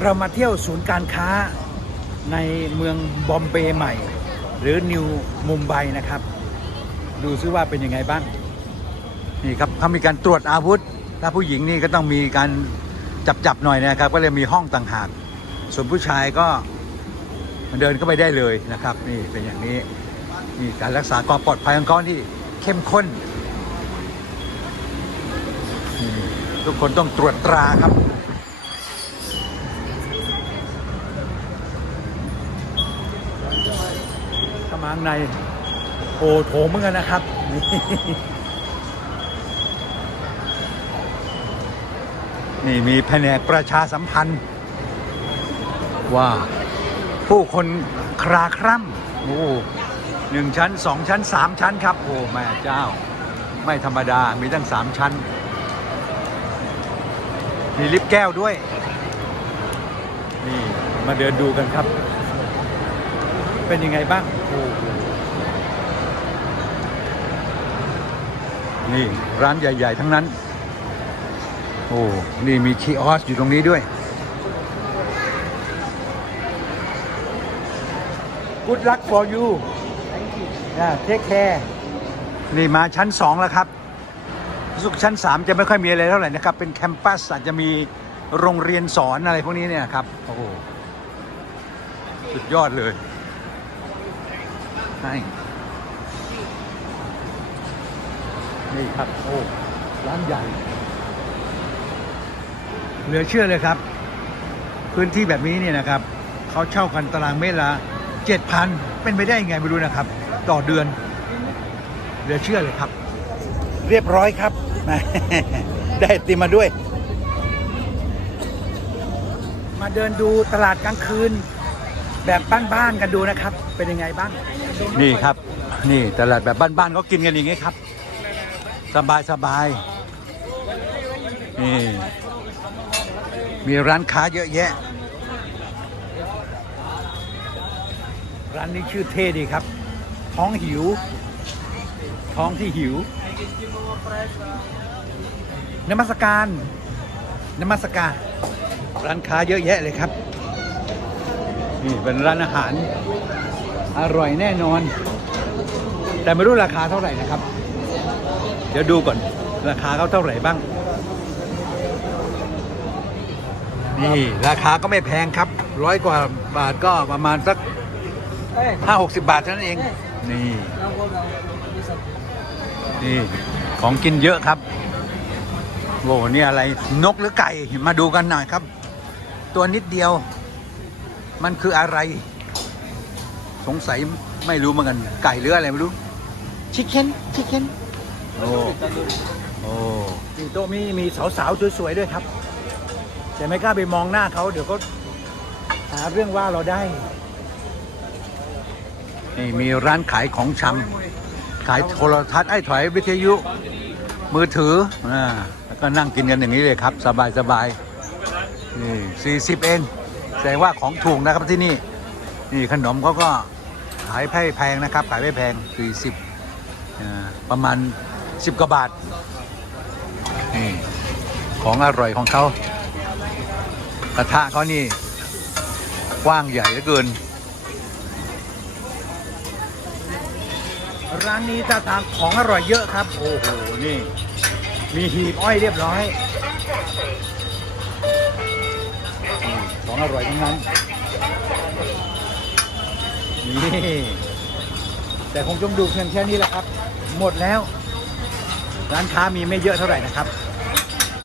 เรามาเที่ยวศูนย์การค้าในเมืองบอมเบย์ใหม่ หรือนิวมุมไบนะครับ ดูซิว่าเป็นยังไงบ้าง นี่ครับเขามีการตรวจอาวุธ ถ้าผู้หญิงนี่ก็ต้องมีการจับจับหน่อยนะครับ ก็เลยมีห้องต่างหาก ส่วนผู้ชายก็เดินเข้าไปได้เลยนะครับ นี่เป็นอย่างนี้นี่การรักษาความปลอดภัยของเขาที่เข้มข้นนทุกคนต้องตรวจตราครับ เข้ามาข้างในโอ้โถงเหมือนกันนะครับนี่นี่มีแผนกประชาสัมพันธ์ ว่าผู้คนคราคร่ำโอ้หนึ่งชั้นสองชั้นสามชั้นครับ โอ้แม่เจ้า ไม่ธรรมดามีตั้งสามชั้น มีลิฟต์แก้วด้วย นี่ มาเดินดูกันครับ เป็นยังไงบ้างโอ้โหนี่ร้านใหญ่ ๆ ทั้งนั้น โอ้ นี่มีคีออสอยู่ตรงนี้ด้วย Good luck for you นะเทคแคร์นี่มาชั้น 2 แล้วครับรู้สึกชั้น 3 จะไม่ค่อยมีอะไรเท่าไหร่นะครับ เป็นแคมปัสอาจจะมีโรงเรียนสอนอะไรพวกนี้เนี่ยครับ โอ้โห สุดยอดเลย ให้นี่ครับโอ้ร้านใหญ่เหลือเชื่อเลยครับ พื้นที่แบบนี้เนี่ยนะครับเขาเช่ากันตารางเมตรละเจ็ดพันเป็นไปได้ยังไงไม่รู้นะครับ ต่อเดือน เหลือเชื่อเลยครับ เรียบร้อยครับ ได้ไอติมมาด้วย มาเดินดูตลาดกลางคืน แบบบ้านๆกันดูนะครับ เป็นยังไงบ้าง นี่ครับ นี่ตลาดแบบบ้านๆเขากินกันอย่างงี้ครับ สบายสบายๆนี่มีร้านค้าเยอะแยะ ร้านนี้ชื่อเท่ดีครับ ท้องหิว ท้องที่หิวนมัสการนมัสการ ร้านค้าเยอะแยะเลยครับ นี่เป็นร้านอาหาร อร่อยแน่นอน แต่ไม่รู้ราคาเท่าไหร่นะครับ เดี๋ยวดูก่อน ราคาเขาเท่าไหร่บ้าง นี่ราคาก็ไม่แพงครับ ร้อยกว่าบาทก็ประมาณสักห้าหกสิบบาทเท่านั้นเอง นี่ นี่ ของกินเยอะครับโว้นี่อะไรนกหรือไก่มาดูกันหน่อยครับ ตัวนิดเดียว มันคืออะไร สงสัยไม่รู้เหมือนกันไก่หรืออะไรไม่รู้ชิคเก้นชิคเก้นโอ้โอ้นี่โต๊ะมีมีสาวๆสวยๆด้วยครับ แต่ไม่กล้าไปมองหน้าเขาเดี๋ยวเขาหาเรื่องว่าเราได้นี่มีร้านขายของชำขายโทรทัศน์ไอ้ถอยวิทยุ มือถืออ่าแล้วก็นั่งกินกันอย่างนี้เลยครับ สบายสบายนี่สี่สิบเองแสดงว่าของถูกนะครับที่นี่ นี่ขนมเขาก็ ขายไม่แพงนะครับ ขายไม่แพงสี่สิบประมาณสิบกว่าบาทนี่ของอร่อยของเขากระทะเขานี่กว้างใหญ่เหลือเกิน ร้านนี้ท่าทางของอร่อยเยอะครับ โอ้โห นี่ มีหีบอ้อยเรียบร้อย ของอร่อยทั้งนั้น นี่แต่คงจงดูเพียงแค่นี้แหละครับ หมดแล้ว ร้านค้ามีไม่เยอะเท่าไหร่นะครับ